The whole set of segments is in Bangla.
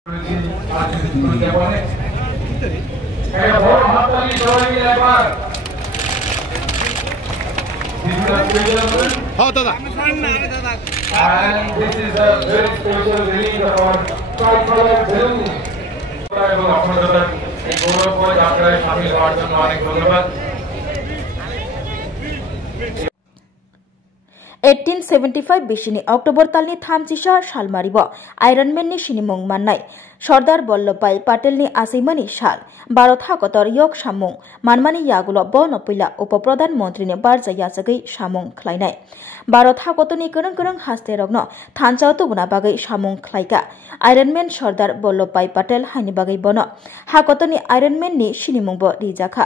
हाँ दादा। And this is a very special release of our tricolor balloon. এবং আপনাদের এই গৌরবময় যাত্রায় শামিল হওয়ার জন্য অনেক ধন্যবাদ। 1875 बिसिनि अक्टोबर तालनि 30 सालमारिबो आयरनमेननि सिनिमुं माननाय सरदार वल्लभभाई पाटेलनि आसैमानि साल Bharat हाकतर yok samung manmani yagulo bono pila उपप्रधान मन्त्रीनि बारजा याचगै सामुं ख्लायनाय भारत हाकतनि गोरों गोरों हास्तेरगनो थानचाव तुबुना बागै सामुं ख्लायगा आयरनमेन सरदार वल्लभभाई पाटेल हानि बागै बनो हाकतनि आयरनमेननि सिनिमुंबो रिजाखा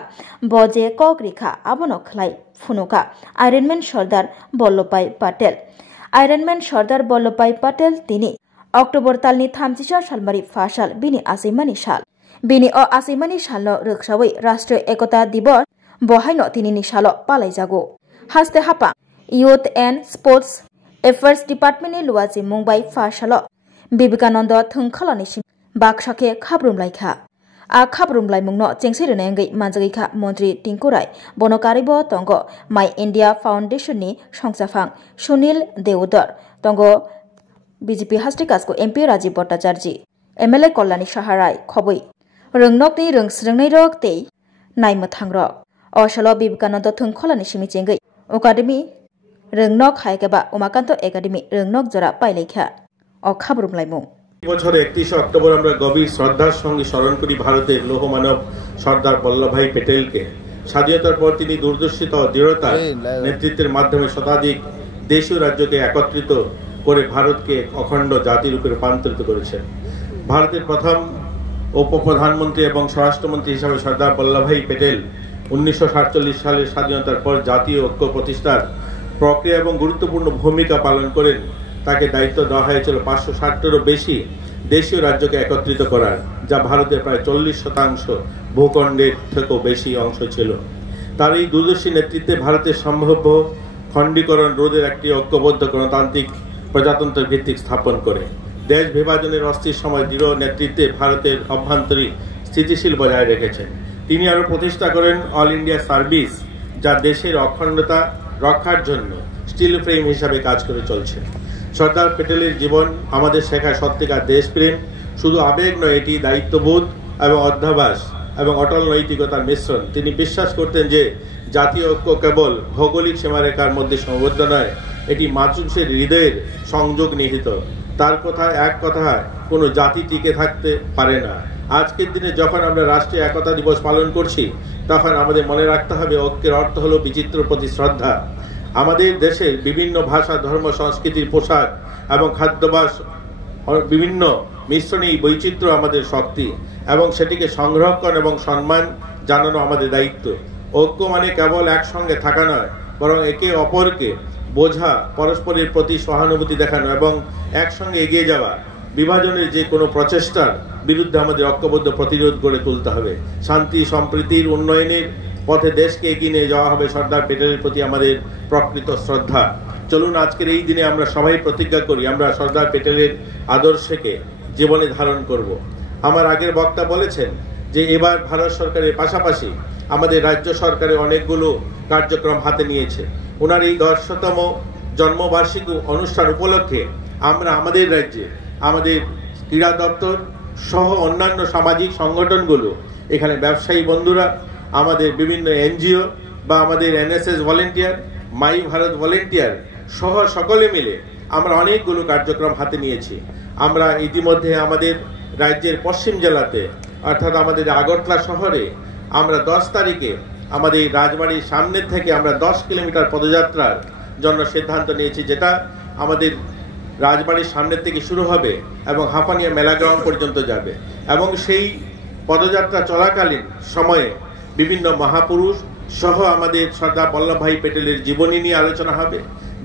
बजे कग्रिखा आबनो ख्लाय फुनुका आयरनमेन सरदार वल्लभभाई पाटेल आयरनमेन सरदार वल्लभभाई पाटेल तिनी अक्टोबर तालनि 30 सालमारि फासाल बिनि आसैमानि साल बिनि आसैमानि सालनो रोखसावै राष्ट्रीय एकता दिवस बहायनो तिनिनि सालो पालायजागो हास्ते हापा यूथ एंड स्पोर्ट्स एफेयर्स डिपार्टमेंटनि लुवाजि मुंबाइ फासालो विवेकानंद थोंखालानि बाक्साखे खाब्रुमलायखा आ खाब्रुमलायमुंनो चेंसेरनायंगै मानजागैखा मंत्री टिंकुराय बनकारिबो तंगो माय इंडिया फाउंडेशननि संसाफां सुनील देवधर तंगो बीजेपी हास्टिकासको एमपी राजीव भट्टाचार्य एमएलए कल्याणी साहाराय खबै रोंनकनि रोंस्रोंनाय रक ते नायमोथांरक अशलो विवेकानंद थोंखलानि सिमिचेंगै एकाडेमी रोंनक हायकेबा उमाकान्त एकाडेमी रोंनक जरा पाइलेखा अ खाब्रुमलायमुं বছর 31 অক্টোবর আমরা গভীর শ্রদ্ধার সঙ্গে স্মরণ করি ভারতের লৌহমানব সর্দার বল্লভভাই প্যাটেলকে। স্বাধীনতার পর তিনি দূরদর্শিতা ও দৃঢ়তার নেতৃত্বের মাধ্যমে শতাধিক দেশীয় রাজ্যকে একত্রিত করে ভারতকে অখণ্ড জাতিরূপে রূপান্তরিত করেছেন। ভারতের প্রথম উপপ্রধানমন্ত্রী এবং স্বরাষ্ট্রমন্ত্রী হিসাবে সর্দার বল্লভভাই প্যাটেল 1947 সালের স্বাধীনতার পর জাতীয় ঐক্য প্রতিষ্ঠার প্রক্রিয়া এবং গুরুত্বপূর্ণ ভূমিকা পালন করেন। তাকে দায়িত্ব দেওয়া হয়েছিল 560টিরও বেশি দেশীয় রাজ্যকে একত্রিত করার, যা ভারতের প্রায় 40% ভূখণ্ডের থেকেও বেশি অংশ ছিল। তার এই দূরদর্শী নেতৃত্বে ভারতের সম্ভাব্য খণ্ডীকরণ রোধের একটি ঐক্যবদ্ধ গণতান্ত্রিক প্রজাতন্ত্র ভিত্তিক স্থাপন করে দেশ বিভাজনের অস্থির সময় দৃঢ় নেতৃত্বে ভারতের অভ্যন্তরীণ স্থিতিশীল বজায় রেখেছেন। তিনি আরও প্রতিষ্ঠা করেন অল ইন্ডিয়া সার্ভিস, যা দেশের অখণ্ডতা রক্ষার জন্য স্টিল ফ্রেম হিসাবে কাজ করে চলছে। সর্দার প্যাটেলের জীবন আমাদের শেখায় সত্যিকার দেশপ্রেম শুধু আবেগ নয়, এটি দায়িত্ববোধ এবং অধ্যাবাস এবং অটল নৈতিকতার মিশ্রণ। তিনি বিশ্বাস করতেন যে জাতীয় ঐক্য কেবল ভৌগোলিক সীমারেখার মধ্যে সীমাবদ্ধ নয়, এটি মানুষের হৃদয়ের সংযোগ নিহিত। তার কথায় এক কথায় কোনো জাতি টিকে থাকতে পারে না। আজকের দিনে যখন আমরা রাষ্ট্রীয় একতা দিবস পালন করছি, তখন আমাদের মনে রাখতে হবে ঐক্যের অর্থ হলো বিচিত্র প্রতি শ্রদ্ধা। আমাদের দেশের বিভিন্ন ভাষা, ধর্ম, সংস্কৃতির পোশাক এবং খাদ্যাভ্যাস বিভিন্ন মিশ্রণেই বৈচিত্র্য আমাদের শক্তি এবং সেটিকে সংরক্ষণ এবং সম্মান জানানো আমাদের দায়িত্ব। ঐক্য মানে কেবল একসঙ্গে থাকা নয়, বরং একে অপরকে বোঝা, পরস্পরের প্রতি সহানুভূতি দেখানো এবং একসঙ্গে এগিয়ে যাওয়া। বিভাজনের যে কোনো প্রচেষ্টার বিরুদ্ধে আমাদের ঐক্যবদ্ধ প্রতিরোধ গড়ে তুলতে হবে। শান্তি, সম্প্রীতির, উন্নয়নের পথে দেশকে এগিয়ে নিয়ে যাওয়া হবে সর্দার প্যাটেলের প্রতি আমাদের প্রকৃত শ্রদ্ধা। চলুন আজকের এই দিনে আমরা সবাই প্রতিজ্ঞা করি আমরা সর্দার প্যাটেলের আদর্শকে জীবনে ধারণ করব। আমার আগের বক্তা বলেছেন যে এবার ভারত সরকারের পাশাপাশি আমাদের রাজ্য সরকারের অনেকগুলো কার্যক্রম হাতে নিয়েছে। ওনার এই ১০০তম জন্মবার্ষিকী অনুষ্ঠান উপলক্ষে আমরা আমাদের রাজ্যে আমাদের ক্রীড়া দপ্তর সহ অন্যান্য সামাজিক সংগঠনগুলো, এখানে ব্যবসায়ী বন্ধুরা, আমাদের বিভিন্ন এনজিও বা আমাদের এনএসএস ভলেন্টিয়ার, মাই ভারত ভলেন্টিয়ার সহ সকলে মিলে আমরা অনেকগুলো কার্যক্রম হাতে নিয়েছি। আমরা ইতিমধ্যে আমাদের রাজ্যের পশ্চিম জেলাতে অর্থাৎ আমাদের আগরতলা শহরে আমরা 10 তারিখে আমাদের রাজবাড়ির সামনের থেকে আমরা 10 কিলোমিটার পদযাত্রার জন্য সিদ্ধান্ত নিয়েছি, যেটা আমাদের রাজবাড়ির সামনের থেকে শুরু হবে এবং হাঁপানিয়া মেলা গ্রাউন্ড পর্যন্ত যাবে। এবং সেই পদযাত্রা চলাকালীন সময়ে বিভিন্ন মহাপুরুষ সহ আমাদের সর্দার বল্লভভাই প্যাটেলের জীবনী নিয়ে আলোচনা হবে,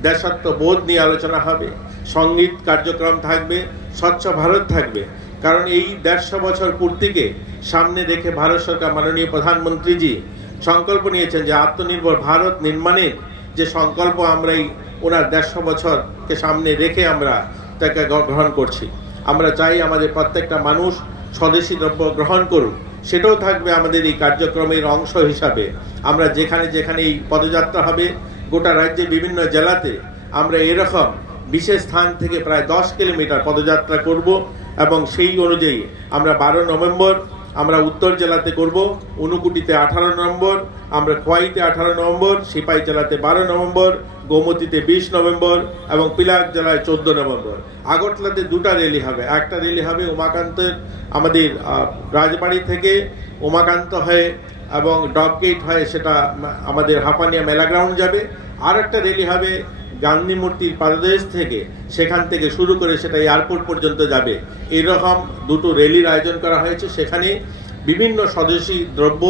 দেশাত্মবোধ নিয়ে আলোচনা হবে, সঙ্গীত কার্যক্রম থাকবে, স্বচ্ছ ভারত থাকবে। কারণ এই 150 বছর পূর্তিকে সামনে রেখে ভারত সরকার মাননীয় প্রধানমন্ত্রীজি সংকল্প নিয়েছেন যে আত্মনির্ভর ভারত নির্মাণের যে সংকল্প আমরা এই ওনার 150 বছরকে সামনে রেখে আমরা তাকে গ্রহণ করছি। আমরা চাই আমাদের প্রত্যেকটা মানুষ স্বদেশি দ্রব্য গ্রহণ করুক, সেটাও থাকবে আমাদের এই কার্যক্রমের অংশ হিসাবে। আমরা যেখানে যেখানে এই পদযাত্রা হবে গোটা রাজ্যে বিভিন্ন জেলাতে আমরা এরকম বিশেষ স্থান থেকে প্রায় 10 কিলোমিটার পদযাত্রা করব এবং সেই অনুযায়ী আমরা 12 নভেম্বর আমরা উত্তর জেলাতে করব, ঊনকোটিতে 18 নভেম্বর, আমরা খোয়াইতে 18 নভেম্বর, সিপাহী জেলাতে 12 নভেম্বর, গোমতীতে 20 নভেম্বর এবং পিলাক জেলায় 14 নভেম্বর। আগরতলাতে দুটা র্যালি হবে, একটা র্যালি হবে উমাকান্তের আমাদের রাজবাড়ি থেকে উমাকান্ত হয়ে এবং ডকগেট হয়ে সেটা আমাদের হাঁপানিয়া মেলা গ্রাউন্ড যাবে, আর একটা র্যালি হবে গান্ধী মূর্তির পাদদেশ থেকে, সেখান থেকে শুরু করে সেটা এয়ারপোর্ট পর্যন্ত যাবে। এরকম দুটো র্যালির আয়োজন করা হয়েছে। সেখানে বিভিন্ন স্বদেশি দ্রব্য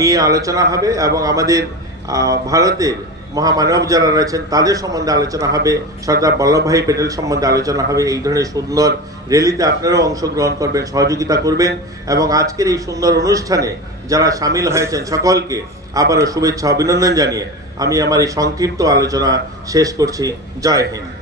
নিয়ে আলোচনা হবে এবং আমাদের ভারতের মহামানব যারা রয়েছেন তাদের সম্বন্ধে আলোচনা হবে, সর্দার বল্লভভাই প্যাটেল সম্বন্ধে আলোচনা হবে। এই ধরনের সুন্দর র্যালিতে আপনারাও অংশগ্রহণ করবেন, সহযোগিতা করবেন এবং আজকের এই সুন্দর অনুষ্ঠানে যারা সামিল হয়েছেন সকলকে আবারও শুভেচ্ছা অভিনন্দন জানিয়ে আমি আমার এই সংক্ষিপ্ত আলোচনা শেষ করছি। জয় হিন্দ।